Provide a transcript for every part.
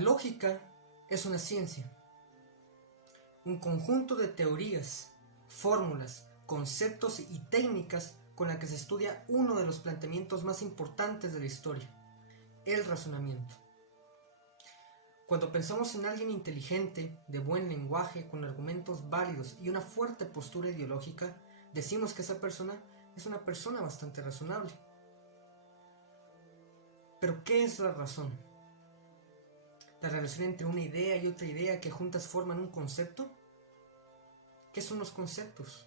lógica es una ciencia, un conjunto de teorías, fórmulas, conceptos y técnicas con la que se estudia uno de los planteamientos más importantes de la historia, el razonamiento. Cuando pensamos en alguien inteligente, de buen lenguaje, con argumentos válidos y una fuerte postura ideológica, decimos que esa persona es una persona bastante razonable. Pero, ¿qué es la razón? ¿La relación entre una idea y otra idea que juntas forman un concepto? ¿Qué son los conceptos?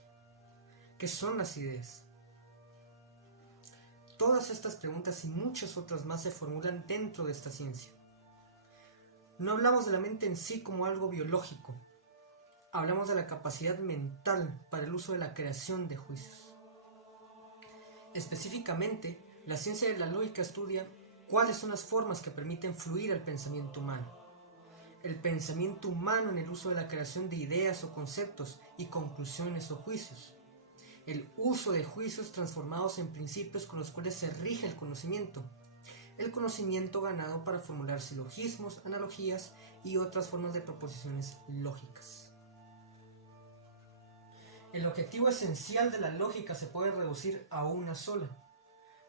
¿Qué son las ideas? Todas estas preguntas y muchas otras más se formulan dentro de esta ciencia. No hablamos de la mente en sí como algo biológico. Hablamos de la capacidad mental para el uso de la creación de juicios. Específicamente, la ciencia de la lógica estudia cuáles son las formas que permiten fluir el pensamiento humano. El pensamiento humano en el uso de la creación de ideas o conceptos y conclusiones o juicios. El uso de juicios transformados en principios con los cuales se rige el conocimiento. El conocimiento ganado para formular silogismos, analogías y otras formas de proposiciones lógicas. El objetivo esencial de la lógica se puede reducir a una sola: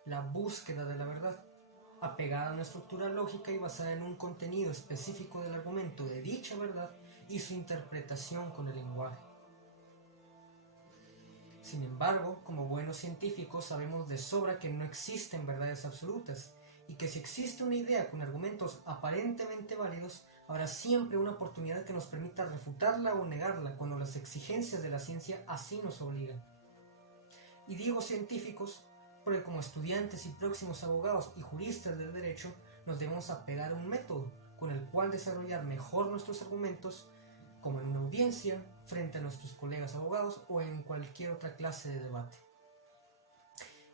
la búsqueda de la verdad, apegada a una estructura lógica y basada en un contenido específico del argumento de dicha verdad y su interpretación con el lenguaje. Sin embargo, como buenos científicos sabemos de sobra que no existen verdades absolutas y que si existe una idea con argumentos aparentemente válidos, habrá siempre una oportunidad que nos permita refutarla o negarla cuando las exigencias de la ciencia así nos obligan. Y digo científicos porque como estudiantes y próximos abogados y juristas del derecho nos debemos apegar a un método con el cual desarrollar mejor nuestros argumentos, como en una audiencia, frente a nuestros colegas abogados o en cualquier otra clase de debate.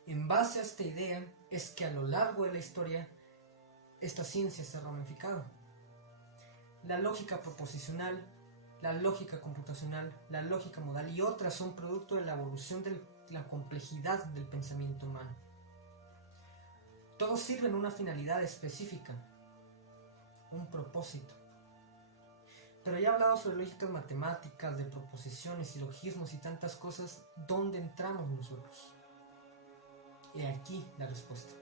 En base a esta idea es que a lo largo de la historia esta ciencia se ha ramificado. La lógica proposicional, la lógica computacional, la lógica modal y otras son producto de la evolución de la complejidad del pensamiento humano. Todos sirven a una finalidad específica, un propósito. Pero ya he hablado sobre lógicas matemáticas, de proposiciones, silogismos y tantas cosas. ¿Dónde entramos nosotros? He aquí la respuesta.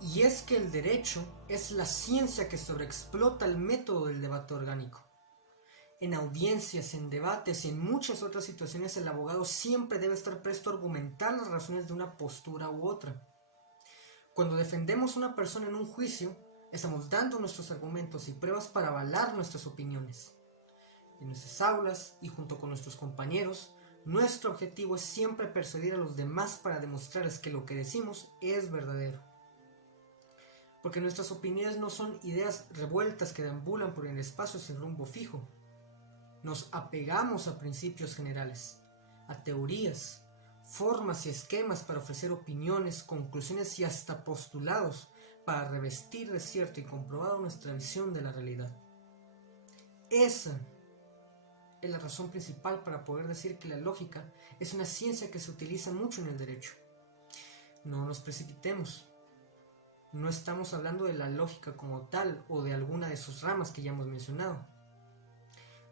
Y es que el derecho es la ciencia que sobreexplota el método del debate orgánico. En audiencias, en debates y en muchas otras situaciones el abogado siempre debe estar presto a argumentar las razones de una postura u otra. Cuando defendemos a una persona en un juicio, estamos dando nuestros argumentos y pruebas para avalar nuestras opiniones. En nuestras aulas y junto con nuestros compañeros, nuestro objetivo es siempre persuadir a los demás para demostrarles que lo que decimos es verdadero. Porque nuestras opiniones no son ideas revueltas que deambulan por el espacio sin rumbo fijo. Nos apegamos a principios generales, a teorías, formas y esquemas para ofrecer opiniones, conclusiones y hasta postulados para revestir de cierto y comprobado nuestra visión de la realidad. Esa es la razón principal para poder decir que la lógica es una ciencia que se utiliza mucho en el derecho. No nos precipitemos. No estamos hablando de la lógica como tal o de alguna de sus ramas que ya hemos mencionado.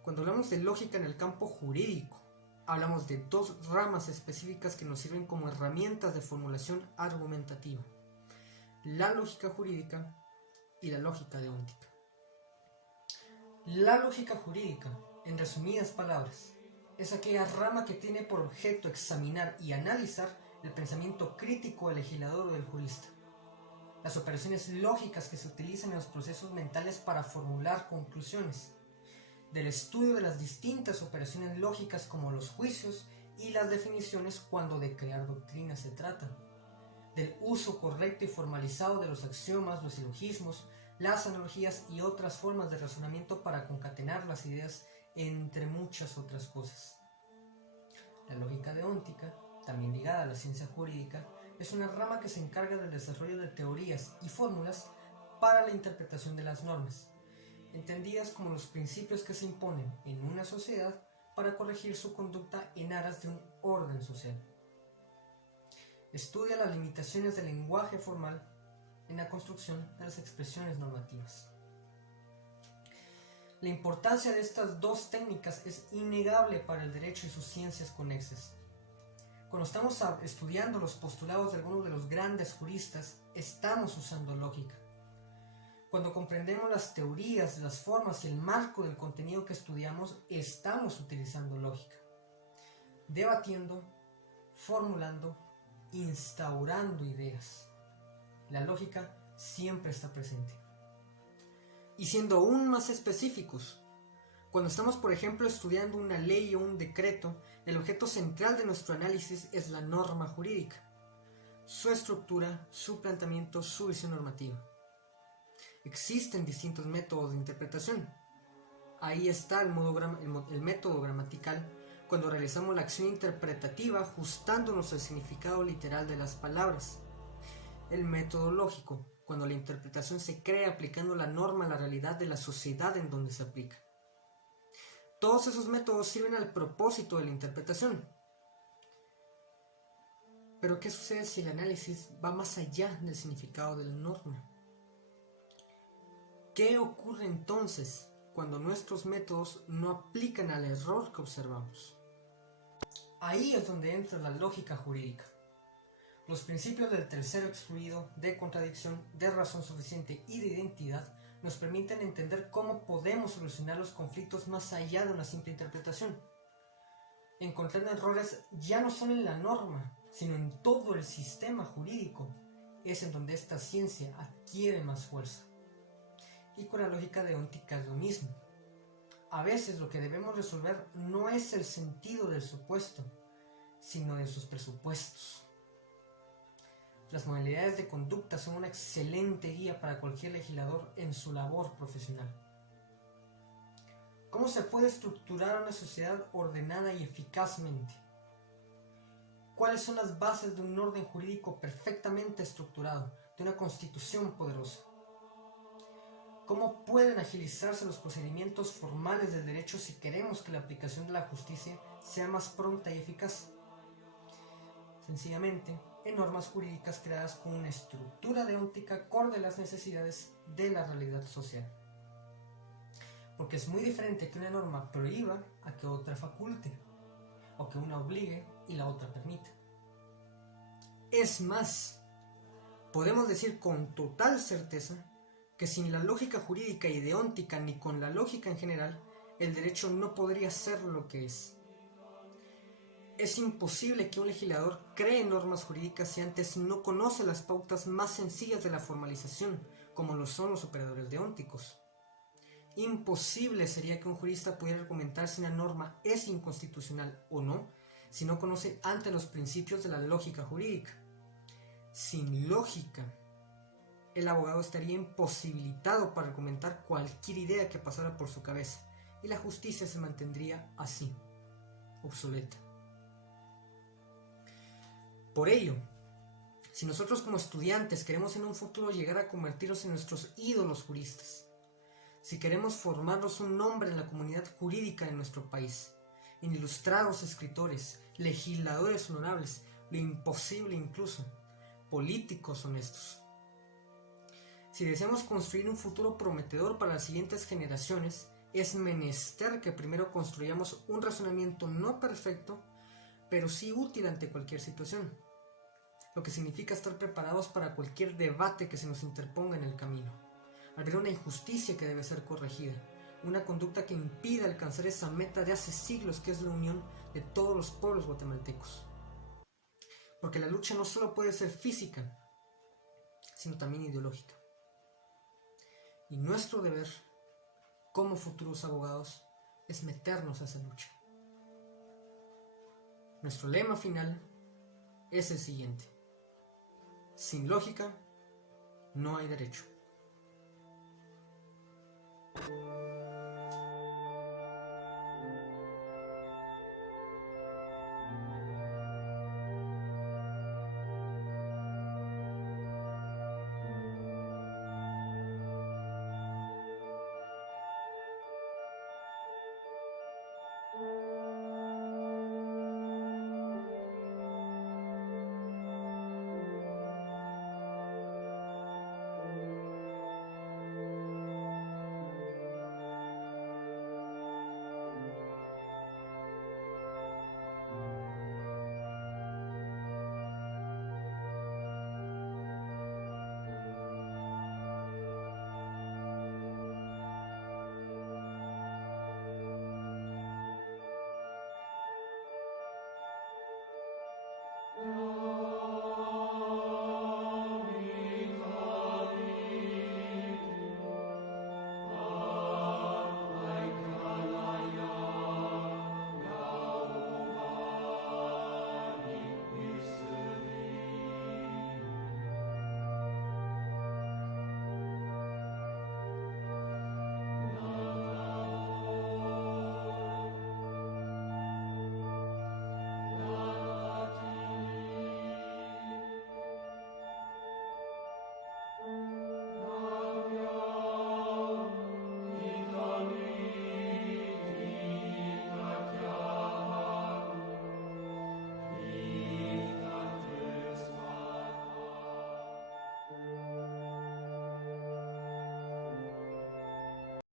Cuando hablamos de lógica en el campo jurídico, hablamos de dos ramas específicas que nos sirven como herramientas de formulación argumentativa: la lógica jurídica y la lógica deóntica. La lógica jurídica, en resumidas palabras, es aquella rama que tiene por objeto examinar y analizar el pensamiento crítico del legislador o del jurista, las operaciones lógicas que se utilizan en los procesos mentales para formular conclusiones, del estudio de las distintas operaciones lógicas como los juicios y las definiciones cuando de crear doctrina se trata, del uso correcto y formalizado de los axiomas, los silogismos, las analogías y otras formas de razonamiento para concatenar las ideas, entre muchas otras cosas. La lógica deóntica, también ligada a la ciencia jurídica, es una rama que se encarga del desarrollo de teorías y fórmulas para la interpretación de las normas, entendidas como los principios que se imponen en una sociedad para corregir su conducta en aras de un orden social. Estudia las limitaciones del lenguaje formal, en la construcción de las expresiones normativas. La importancia de estas dos técnicas es innegable para el derecho y sus ciencias conexas. Cuando estamos estudiando los postulados de algunos de los grandes juristas, estamos usando lógica. Cuando comprendemos las teorías, las formas y el marco del contenido que estudiamos, estamos utilizando lógica. Debatiendo, formulando, instaurando ideas. La lógica siempre está presente. Y siendo aún más específicos, cuando estamos, por ejemplo, estudiando una ley o un decreto, el objeto central de nuestro análisis es la norma jurídica, su estructura, su planteamiento, su visión normativa. Existen distintos métodos de interpretación. Ahí está el método gramatical, cuando realizamos la acción interpretativa ajustándonos al significado literal de las palabras. El método lógico, cuando la interpretación se crea aplicando la norma a la realidad de la sociedad en donde se aplica. Todos esos métodos sirven al propósito de la interpretación. Pero ¿qué sucede si el análisis va más allá del significado de la norma? ¿Qué ocurre entonces cuando nuestros métodos no aplican al error que observamos? Ahí es donde entra la lógica jurídica. Los principios del tercero excluido, de contradicción, de razón suficiente y de identidad nos permiten entender cómo podemos solucionar los conflictos más allá de una simple interpretación. Encontrando errores ya no solo en la norma, sino en todo el sistema jurídico, es en donde esta ciencia adquiere más fuerza. Y con la lógica deóntica es lo mismo. A veces lo que debemos resolver no es el sentido del supuesto, sino de sus presupuestos. Las modalidades de conducta son una excelente guía para cualquier legislador en su labor profesional. ¿Cómo se puede estructurar una sociedad ordenada y eficazmente? ¿Cuáles son las bases de un orden jurídico perfectamente estructurado, de una constitución poderosa? ¿Cómo pueden agilizarse los procedimientos formales del derecho si queremos que la aplicación de la justicia sea más pronta y eficaz? Sencillamente, en normas jurídicas creadas con una estructura deóntica acorde a las necesidades de la realidad social. Porque es muy diferente que una norma prohíba a que otra faculte, o que una obligue y la otra permita. Es más, podemos decir con total certeza que sin la lógica jurídica y deóntica ni con la lógica en general, el derecho no podría ser lo que es. Es imposible que un legislador cree normas jurídicas si antes no conoce las pautas más sencillas de la formalización, como lo son los operadores deónticos. Imposible sería que un jurista pudiera argumentar si una norma es inconstitucional o no, si no conoce antes los principios de la lógica jurídica. Sin lógica, el abogado estaría imposibilitado para argumentar cualquier idea que pasara por su cabeza, y la justicia se mantendría así, obsoleta. Por ello, si nosotros como estudiantes queremos en un futuro llegar a convertirnos en nuestros ídolos juristas, si queremos formarnos un nombre en la comunidad jurídica de nuestro país, en ilustrados escritores, legisladores honorables, lo imposible incluso, políticos honestos. Si deseamos construir un futuro prometedor para las siguientes generaciones, es menester que primero construyamos un razonamiento no perfecto, pero sí útil ante cualquier situación, lo que significa estar preparados para cualquier debate que se nos interponga en el camino, al ver una injusticia que debe ser corregida, una conducta que impida alcanzar esa meta de hace siglos que es la unión de todos los pueblos guatemaltecos. Porque la lucha no solo puede ser física, sino también ideológica. Y nuestro deber, como futuros abogados, es meternos a esa lucha. Nuestro lema final es el siguiente: sin lógica, no hay derecho.